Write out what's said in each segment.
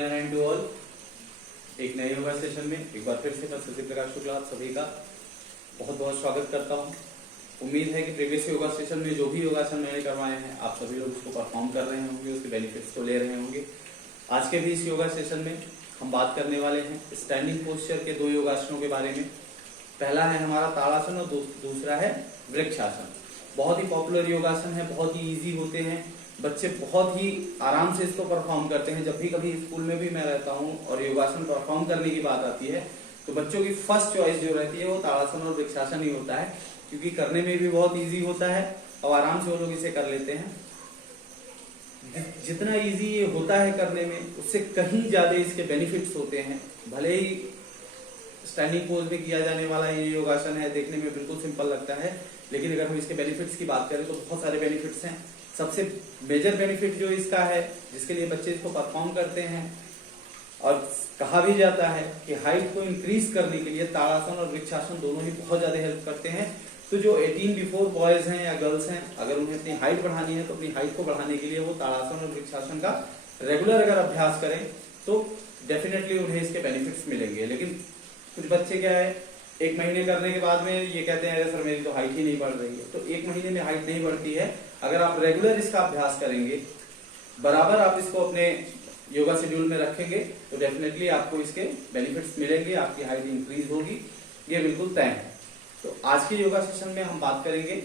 To all, एक नए yoga session में एक बार फिर से मैं सती प्रकाश शुक्ला आप सभी का बहुत बहुत स्वागत करता हूं। उम्मीद है कि प्रीवियस योगा सेशन में जो भी योगासन मैंने करवाए हैं आप सभी लोग उसको परफॉर्म कर रहे होंगे, उसके बेनिफिट्स को ले रहे होंगे। आज के भी इस योगा सेशन में हम बात करने वाले हैं स्टैंडिंग पोस्चर के दो योगासनों के बारे में। पहला है हमारा ताड़ासन और दूसरा है वृक्षासन। बहुत ही पॉपुलर योगासन है, बहुत ही ईजी होते हैं, बच्चे बहुत ही आराम से इसको परफॉर्म करते हैं। जब भी कभी स्कूल में भी मैं रहता हूँ और योगासन परफॉर्म करने की बात आती है तो बच्चों की फर्स्ट चॉइस जो रहती है वो ताड़ासन और वृक्षासन ही होता है, क्योंकि करने में भी बहुत इजी होता है और आराम से वो लोग इसे कर लेते हैं। जितना इजी ये होता है करने में उससे कहीं ज्यादा इसके बेनिफिट्स होते हैं। भले ही स्टैंडिंग पोज में किया जाने वाला ये योगासन है, देखने में बिल्कुल सिंपल लगता है, लेकिन अगर हम इसके बेनिफिट्स की बात करें तो बहुत सारे बेनिफिट्स हैं। सबसे मेजर बेनिफिट जो इसका है, जिसके लिए बच्चे इसको परफॉर्म करते हैं और कहा भी जाता है कि हाइट को इंक्रीज करने के लिए ताड़ासन और वृक्षासन दोनों ही बहुत ज्यादा हेल्प करते हैं। तो जो 18 बिफोर बॉयज हैं या गर्ल्स हैं, अगर उन्हें अपनी हाइट बढ़ानी है तो अपनी हाइट को बढ़ाने के लिए वो ताड़ासन और वृक्षासन का रेगुलर अगर अभ्यास करें तो डेफिनेटली उन्हें इसके बेनिफिट्स मिलेंगे। लेकिन कुछ बच्चे क्या है, एक महीने करने के बाद में ये कहते हैं अरे सर मेरी तो हाइट ही नहीं बढ़ रही है। तो एक महीने में हाइट नहीं बढ़ती है। अगर आप रेगुलर इसका अभ्यास करेंगे, बराबर आप इसको अपने योगा शेड्यूल में रखेंगे तो डेफिनेटली आपको इसके बेनिफिट्स मिलेंगे, आपकी हाइट इंक्रीज होगी, ये बिल्कुल तय है। तो आज के योगा सेशन में हम बात करेंगे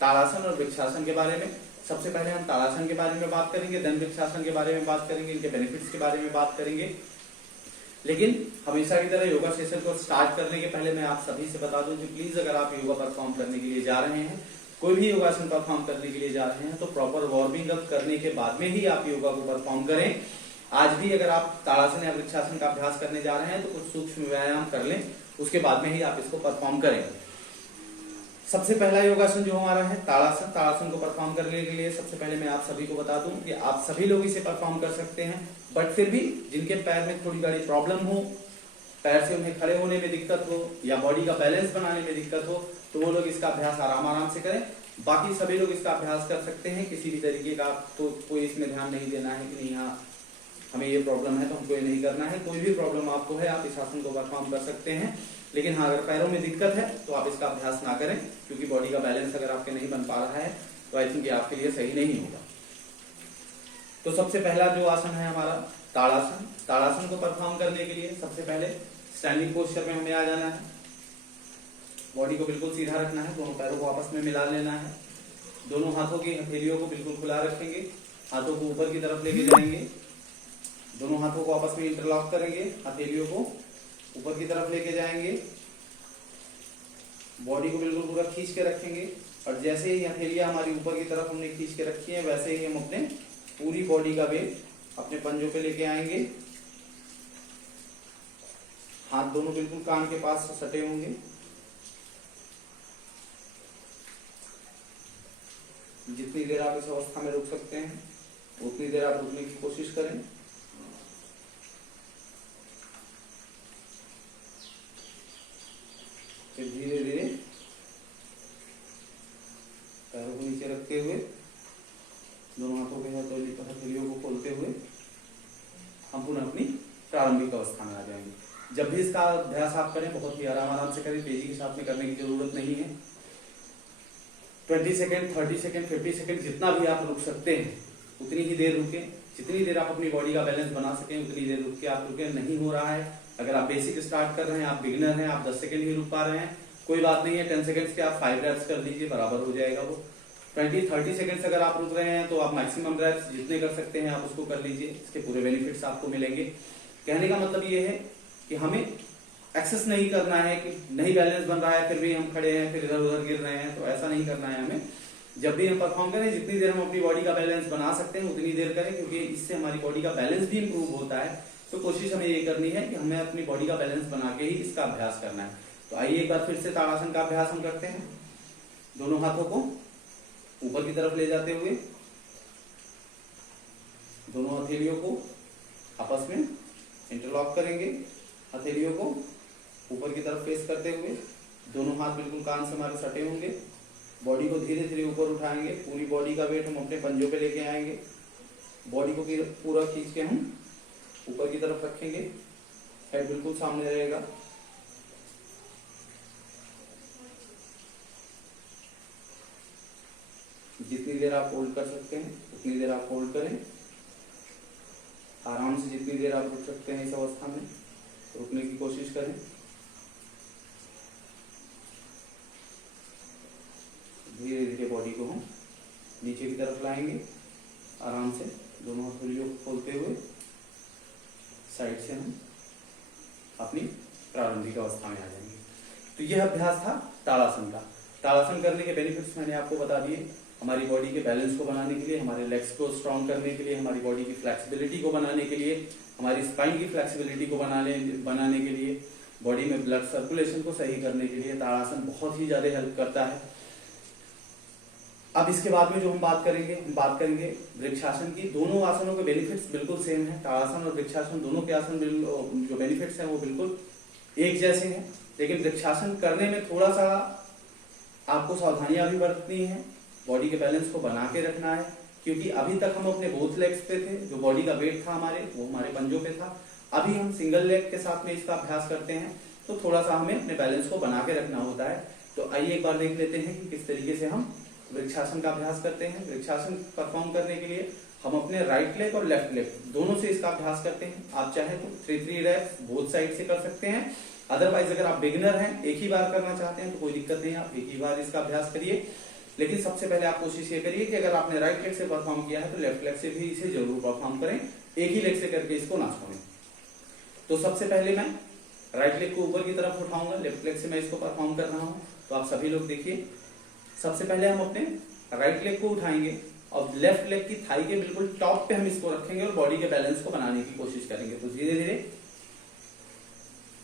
ताड़ासन और वृक्षासन के बारे में। सबसे पहले हम ताड़ासन के बारे में बात करेंगे, देन वृक्षासन के बारे में बात करेंगे, इनके बेनिफिट्स के बारे में बात करेंगे। लेकिन हमेशा की तरह योगा सेशन को स्टार्ट करने के पहले मैं आप सभी से बता दूं कि प्लीज अगर आप योगा परफॉर्म करने के लिए जा रहे हैं, कोई भी योगासन परफॉर्म करने के लिए जा रहे हैं, तो प्रॉपर वार्मिंग अप करने के बाद में ही आप योगा को परफॉर्म करें। आज भी अगर आप ताड़ासन या वृक्षासन का अभ्यास करने जा रहे हैं तो कुछ सूक्ष्म व्यायाम कर लें, उसके बाद में ही आप इसको परफॉर्म करें। सबसे पहला योगासन जो हमारा है ताड़ासन। ताड़ासन को परफॉर्म करने के लिए सबसे पहले मैं आप सभी को बता दूं कि आप सभी लोग इसे परफॉर्म कर सकते हैं, बट फिर भी जिनके पैर में थोड़ी बड़ी प्रॉब्लम हो, पैर से उन्हें खड़े होने में दिक्कत हो या बॉडी का बैलेंस बनाने में दिक्कत हो, तो वो लोग इसका अभ्यास आराम से करें। बाकी सभी लोग इसका अभ्यास कर सकते हैं, किसी भी तरीके का तो कोई इसमें ध्यान नहीं देना है कि नहीं हाँ हमें ये प्रॉब्लम है तो हमको ये नहीं करना है। कोई भी प्रॉब्लम आपको है आप इस आसन को परफॉर्म कर सकते हैं। लेकिन हाँ, अगर पैरों में दिक्कत है तो आप इसका अभ्यास ना करें, क्योंकि बॉडी का बैलेंस अगर आपके नहीं बन पा रहा है तो आई थिंक ये आपके लिए सही नहीं होगा। तो सबसे पहला जो आसन है हमारा ताड़ासन। ताड़ासन को परफॉर्म करने के लिए सबसे पहले स्टैंडिंग पोस्चर में हमें आ जाना है। बॉडी को बिल्कुल सीधा रखना है, दोनों पैरों को आपस में मिला लेना है। दोनों हाथों की हथेलियों को बिल्कुल खुला रखेंगे, हाथों को ऊपर की तरफ लेके जाएंगे, दोनों हाथों को आपस में इंटरलॉक करेंगे, हथेलियों को ऊपर की तरफ लेके जाएंगे, बॉडी को बिल्कुल पूरा खींच के रखेंगे। और जैसे ही हथेलियां हमारी ऊपर की तरफ हमने खींच के रखी है, वैसे ही हम अपने पूरी बॉडी का वेट अपने पंजों पे लेके आएंगे। हाथ दोनों बिल्कुल कान के पास सटे होंगे। जितनी देर आप इस अवस्था में रुक सकते हैं उतनी देर आप रुकने की कोशिश करें। फिर धीरे धीरे पैरों को नीचे रखते हुए, दोनों हाथों के हथेलियों को खोलते हुए हम पुनः अपनी प्रारंभिक अवस्था में आ जाएंगे। जब भी इसका अभ्यास आप करें बहुत ही आराम से करें, तेजी के साथ में करने की जरूरत नहीं है। 20 सेकेंड, 30 सेकेंड, 50 सेकेंड जितना भी आप रुक सकते हैं उतनी ही देर रुकें। जितनी देर आप अपनी बॉडी का बैलेंस बना सकें उतनी देर रुक के आप रुकें। नहीं हो रहा है, अगर आप बेसिक स्टार्ट कर रहे हैं, आप बिगिनर हैं, आप 10 सेकंड ही रुक पा रहे हैं, कोई बात नहीं है। 10 सेकंड्स के आप 5 रेप्स कर लीजिए, बराबर हो जाएगा वो। 20-30 सेकंड्स अगर आप रुक रहे हैं तो आप मैक्सिमम रेप्स जितने कर सकते हैं आप उसको कर लीजिए। इसके पूरे बेनिफिट्स आपको मिलेंगे। कहने का मतलब ये है कि हमें एक्सेस नहीं करना है कि नहीं बैलेंस बन रहा है फिर भी हम खड़े हैं, फिर इधर उधर गिर रहे हैं, तो ऐसा नहीं करना है हमें। जब भी हम परफॉर्म करें जितनी देर हम अपनी बॉडी का बैलेंस बना सकते हैं उतनी देर करें, क्योंकि इससे हमारी बॉडी का बैलेंस भी इंप्रूव होता है। तो कोशिश हमें ये करनी है कि हमें अपनी बॉडी का बैलेंस बना के ही इसका अभ्यास करना है। तो आइए एक बार फिर से ताड़ासन का अभ्यास हम करते हैं। दोनों हाथों को ऊपर की तरफ ले जाते हुए, दोनों हथेलियों को आपस में इंटरलॉक करेंगे, हथेलियों को ऊपर की तरफ फेस करते हुए, दोनों हाथ बिल्कुल कान से हमारे सटे होंगे। बॉडी को धीरे धीरे ऊपर उठाएंगे, पूरी बॉडी का वेट हम अपने पंजों पे लेके आएंगे। बॉडी को पूरा खींच के हम ऊपर की तरफ रखेंगे, हेड बिल्कुल सामने रहेगा। जितनी देर आप होल्ड कर सकते हैं उतनी देर आप होल्ड करें। आराम से जितनी देर आप रुक सकते हैं इस अवस्था में रुकने की कोशिश करें। धीरे धीरे बॉडी को हम नीचे की तरफ लाएंगे। आराम से दोनों हथेलियों को खोलते हुए साइड से हम अपनी प्रारंभिक अवस्था में आ जाएंगे। तो यह अभ्यास था ताड़ासन का। ताड़ासन करने के बेनिफिट्स मैंने आपको बता दिए। हमारी बॉडी के बैलेंस को बनाने के लिए, हमारे लेग्स को स्ट्रॉन्ग करने के लिए, हमारी बॉडी की फ्लेक्सिबिलिटी को बनाने के लिए, हमारी स्पाइन की फ्लेक्सिबिलिटी को बनाने के लिए, बॉडी में ब्लड सर्कुलेशन को सही करने के लिए ताड़ासन बहुत ही ज्यादा हेल्प करता है। अब इसके बाद में जो हम बात करेंगे वृक्षासन की। दोनों आसनों के बेनिफिट्स बिल्कुल सेम है। ताड़ासन और वृक्षासन दोनों के आसन जो बेनिफिट्स हैं वो बिल्कुल एक जैसे हैं, लेकिन वृक्षासन करने में थोड़ा सा आपको सावधानियां भी बरतनी है। बॉडी के बैलेंस को बना के रखना है, क्योंकि अभी तक हम अपने बोथ लेग्स पे थे, जो बॉडी का वेट था वो हमारे पंजों पे था। अभी हम सिंगल लेग के साथ में इसका अभ्यास करते हैं, तो थोड़ा सा हमें अपने बैलेंस को बना के रखना होता है। तो आइए एक बार देख लेते हैं कि किस तरीके से हम वृक्षासन का अभ्यास करते हैं। वृक्षासन परफॉर्म करने के लिए हम अपने राइट लेग और लेफ्ट लेग दोनों से इसका अभ्यास करते हैं। आप चाहे तो 3 रेप्स बोथ साइड से कर सकते हैं। अदरवाइज अगर आप बिगिनर हैं, एक ही बार करना चाहते हैं, तो कोई दिक्कत नहीं, आप एक ही बार इसका अभ्यास करिए। लेकिन सबसे पहले आप कोशिश ये करिए कि अगर आपने राइट लेग से परफॉर्म किया है तो लेफ्ट लेग से भी इसे जरूर परफॉर्म करें। एक ही लेग से करके इसको ना छोड़ें। तो सबसे पहले मैं राइट लेग को ऊपर की तरफ उठाऊंगा, लेफ्ट लेग से मैं इसको परफॉर्म कर रहा हूं। तो आप सभी लोग देखिए, सबसे पहले हम अपने राइट लेग को उठाएंगे और लेफ्ट लेग की थाई के बिल्कुल टॉप पे हम इसको रखेंगे और बॉडी के बैलेंस को बनाने की कोशिश करेंगे। तो धीरे धीरे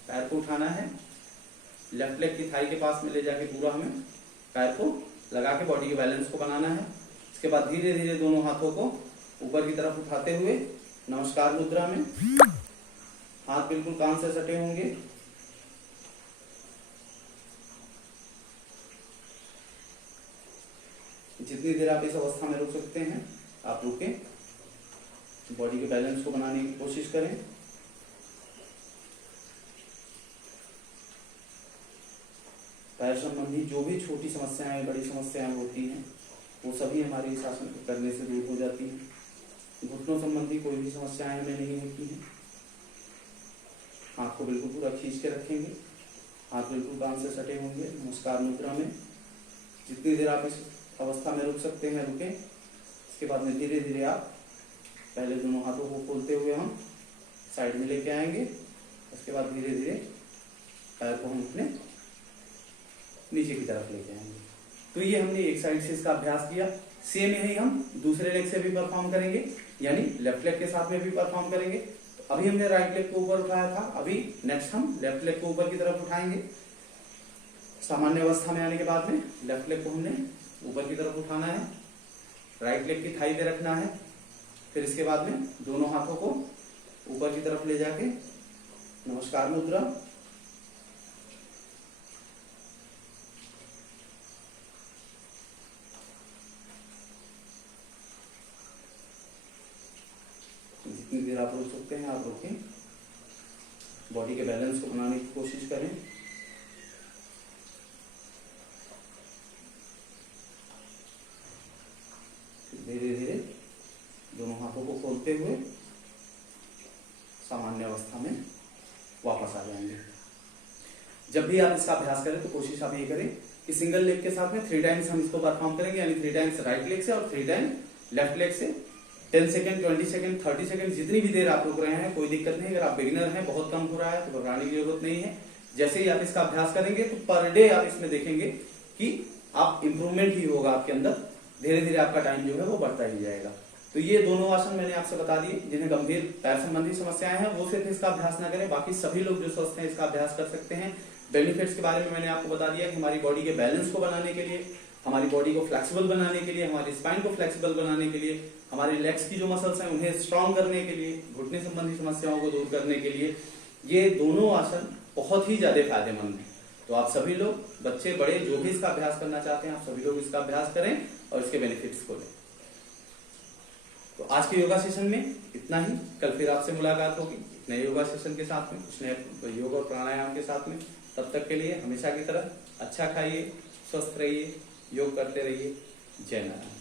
पैर को उठाना है, लेफ्ट लेग की थाई के पास में ले जाके पूरा हमें पैर को लगा के बॉडी के बैलेंस को बनाना है। इसके बाद धीरे धीरे दोनों हाथों को ऊपर की तरफ उठाते हुए नमस्कार मुद्रा में, हाथ बिल्कुल कान से सटे होंगे। जितनी देर आप इस अवस्था में रुक सकते हैं आप रुकें, बॉडी के बैलेंस को बनाने की कोशिश करें। पैर संबंधी जो भी छोटी समस्याएं, बड़ी समस्याएं होती हैं, वो सभी हमारे इस आसन को करने से दूर हो जाती हैं। घुटनों संबंधी कोई भी समस्याएं हमें नहीं होती हैं। हाथ को बिल्कुल पूरा खींच के रखेंगे, हाथ बिल्कुल कान से सटे होंगे नमस्कार मुद्रा में। जितनी देर आप इस अवस्था में रुक सकते हैं रुकें। इसके बाद में धीरे धीरे आप पहले दोनों हाथों को खोलते हुए हम साइड में लेके आएंगे। उसके बाद धीरे धीरे पैर को हम अपने नीचे की तरफ लेके आएंगे। तो ये हमने एक साइड से इसका अभ्यास किया। सेम यही हम दूसरे लेग से भी परफॉर्म करेंगे, यानी लेफ्ट लेग के साथ में भी परफॉर्म करेंगे। तो अभी हमने राइट लेग को ऊपर उठाया था, अभी नेक्स्ट हम लेफ्ट लेग को ऊपर की तरफ उठाएंगे। सामान्य अवस्था में आने के बाद में लेफ्ट लेग को हमने ऊपर की तरफ उठाना है, राइट लेग की थाई पे रखना है। फिर इसके बाद में दोनों हाथों को ऊपर की तरफ ले जाके नमस्कार मुद्रा, जितनी देर आप रुक सकते हैं आप रुकें, बॉडी के बैलेंस को बनाने की कोशिश करें। धीरे धीरे दोनों हाथों को खोलते हुए सामान्य अवस्था में वापस आ जाएंगे। जब भी आप इसका अभ्यास करें तो कोशिश आप ये करें कि सिंगल लेग के साथ में 3 टाइम्स हम इसको परफॉर्म करेंगे, यानी 3 टाइम्स राइट लेग से और 3 टाइम लेफ्ट लेग से। 10 सेकंड, 20 सेकंड, 30 सेकंड, जितनी भी देर आप रुक रहे हैं कोई दिक्कत नहीं। अगर आप बिगिनर हैं, बहुत कम हो रहा है, तो घबराने की जरूरत नहीं है। जैसे ही आप इसका अभ्यास करेंगे तो पर डे आप इसमें देखेंगे कि आप इंप्रूवमेंट ही होगा आपके अंदर। धीरे धीरे आपका टाइम जो है वो बढ़ता ही जाएगा। तो ये दोनों आसन मैंने आपसे बता दिए। जिन्हें गंभीर पैर संबंधी समस्याएं हैं वो सिर्फ इसका अभ्यास ना करें, बाकी सभी लोग जो स्वस्थ हैं इसका अभ्यास कर सकते हैं। बेनिफिट्स के बारे में मैंने आपको बता दिया कि हमारी बॉडी के बैलेंस को बनाने के लिए, हमारी बॉडी को फ्लेक्सिबल बनाने के लिए, हमारी स्पाइन को फ्लेक्सिबल बनाने के लिए, हमारे लेग्स की जो मसल्स हैं उन्हें स्ट्रॉन्ग करने के लिए, घुटने संबंधी समस्याओं को दूर करने के लिए ये दोनों आसन बहुत ही ज्यादा फायदेमंद है। तो आप सभी लोग, बच्चे बड़े, जो भी इसका अभ्यास करना चाहते हैं, आप सभी लोग इसका अभ्यास करें और इसके बेनिफिट्स को लें। तो आज के योगा सेशन में इतना ही। कल फिर आपसे मुलाकात होगी नए योगा सेशन के साथ में, कुछ नए योग और प्राणायाम के साथ में। तब तक के लिए हमेशा की तरह अच्छा खाइए, स्वस्थ रहिए, योग करते रहिए। जय नारायण।